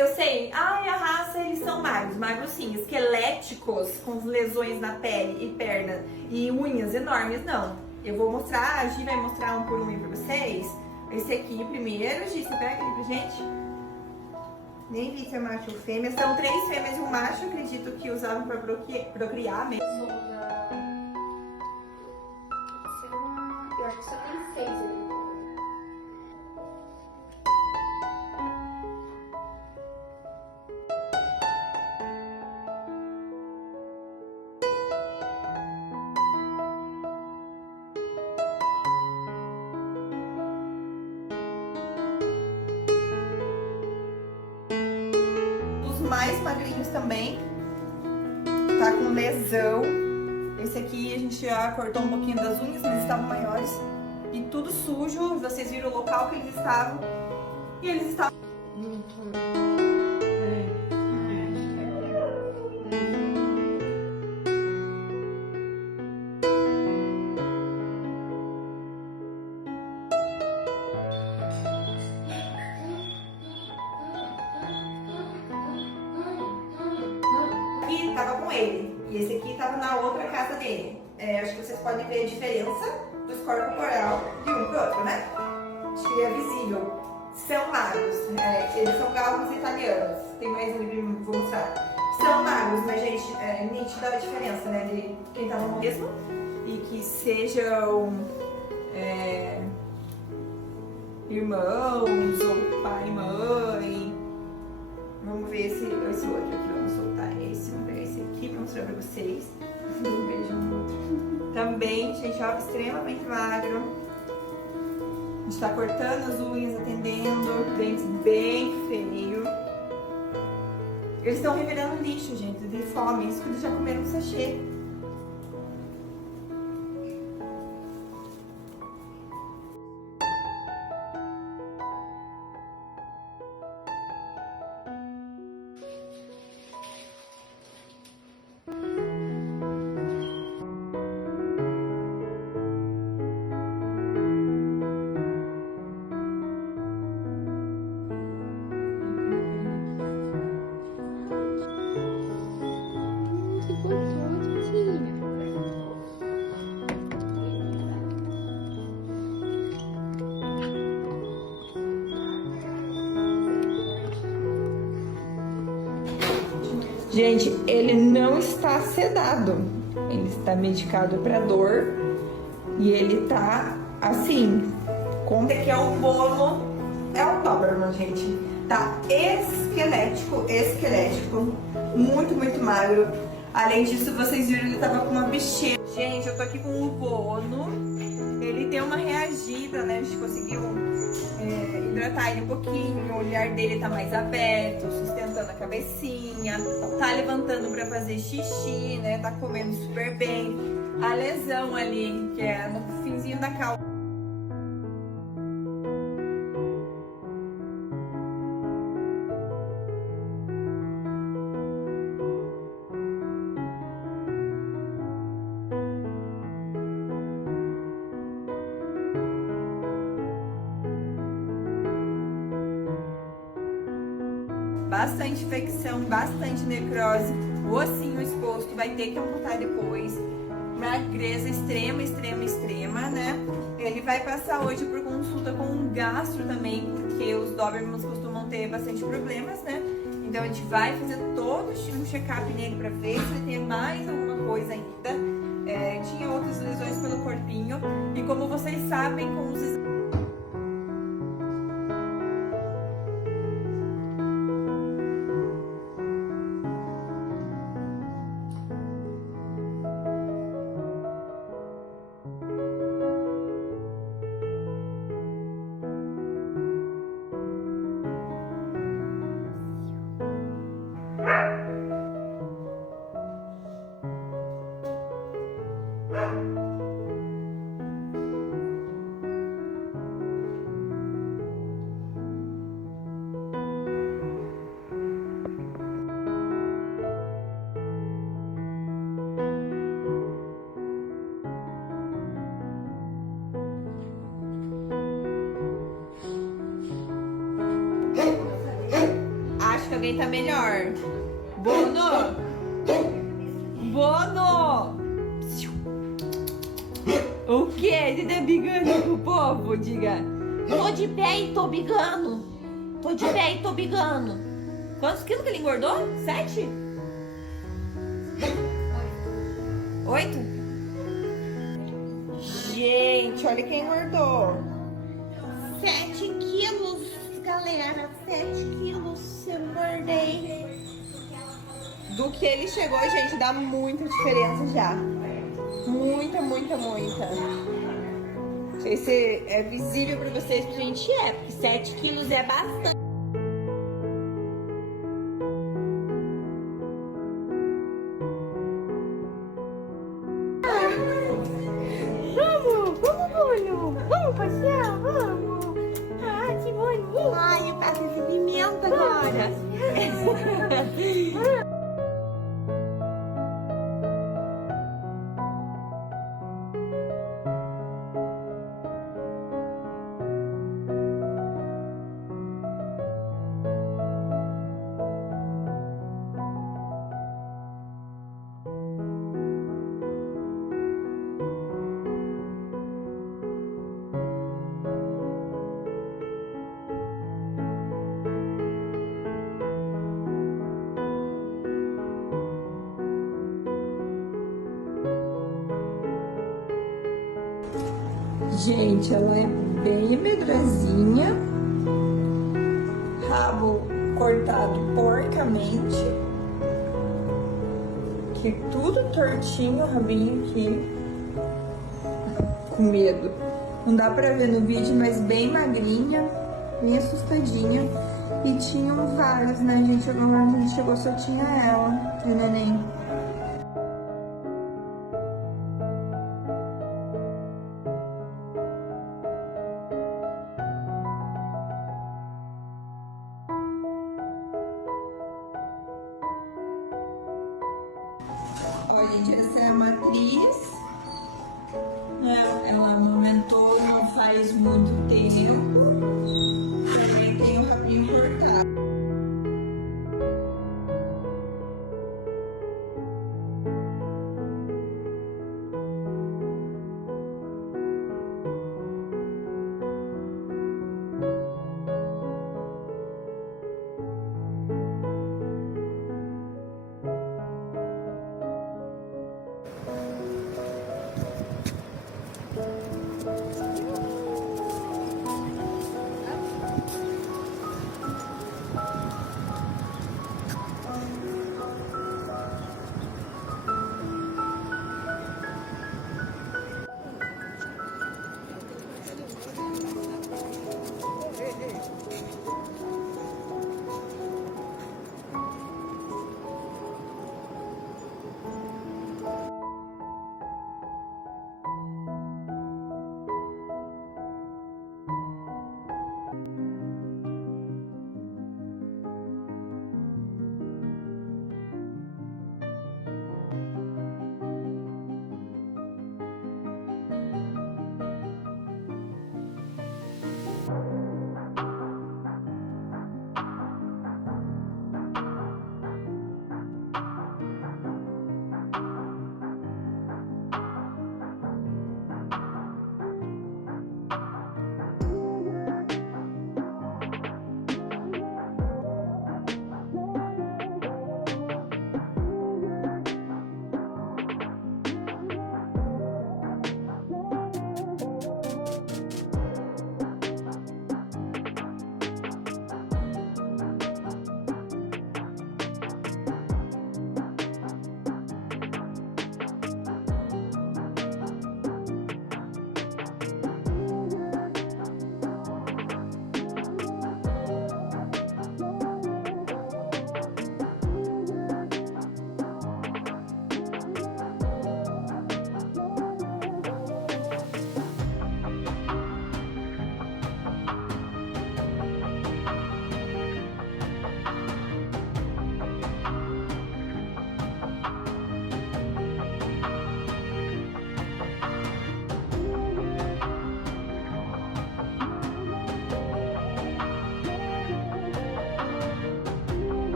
eu sei. Ai, a raça, eles são magros. Magros sim, esqueléticos, com lesões na pele e perna e unhas enormes, não. Eu vou mostrar, a Gi vai mostrar um por um aí pra vocês. Esse aqui primeiro, Gi, você pega ele pra gente? Nem vi se é macho ou fêmea. São 3 fêmeas e um macho, acredito que usavam pra procriar mesmo. Eu acho que só tem 6 ali. Os mais magrinhos também. Tá com lesão. Esse aqui a gente já cortou um pouquinho das unhas, eles estavam maiores. E tudo sujo, vocês viram o local que eles estavam. E eles estavam... Aqui tava com ele. E esse aqui tava na outra casa dele. Acho que vocês podem ver a diferença do score corporal de um pro outro, né? Acho que é visível. São magros. Eles são galgos italianos. Tem mais ali, vou mostrar. São magros, mas, gente, é nítida a diferença, né? De quem tava no mesmo. E que sejam irmãos ou pai e mãe. Vamos ver esse outro aqui. Vamos soltar esse. Vamos pegar esse aqui pra mostrar pra vocês. Vejam o outro. Também, gente, ó, extremamente magro. A gente tá cortando as unhas, atendendo. Dentes bem feio. Eles estão revirando lixo, gente, de fome. Isso que eles já comeram um sachê. Gente, ele não está sedado. Ele está medicado para dor. E ele tá assim. Conta que é o bolo. É o Doberman, gente. Tá esquelético. Muito, muito magro. Além disso, vocês viram, ele tava com uma bicheira. Gente, eu tô aqui com o Bono. Ele deu uma reagida, né? A gente conseguiu hidratar ele um pouquinho. O olhar dele tá mais aberto, sustentando a cabecinha. Tá levantando pra fazer xixi, né? Tá comendo super bem. A lesão ali, que é no finzinho da cauda. Bastante infecção, bastante necrose, o ossinho exposto, vai ter que amputar depois. Magreza extrema, né? Ele vai passar hoje por consulta com um gastro também, porque os Dobermans costumam ter bastante problemas, né? Então a gente vai fazer todo um check-up nele pra ver se ele tem mais alguma coisa ainda. Tinha outras lesões pelo corpinho, e como vocês sabem, com os alguém tá melhor. Bono! Bono! O que? Ele tá brigando com o povo? Diga. Tô de pé e tô brigando. Tô de pé e tô brigando. Quantos quilos que ele engordou? 7? 8? Gente, olha quem engordou. 7 quilos, galera. 7 quilos eu engordei. Do que ele chegou, gente, dá muita diferença já. Muita, muita, muita. Não sei se é visível pra vocês, pra gente porque 7 quilos é bastante. Vamos, Bruno. Vamos passear, vamos. Ah, que bonito. Ai, eu faço esse pimenta agora. Gente, ela é bem medrazinha, rabo cortado porcamente, que tudo tortinho, o rabinho aqui, com medo. Não dá pra ver no vídeo, mas bem magrinha, bem assustadinha. E tinham várias, né, gente? Agora a gente chegou, só tinha ela e o neném.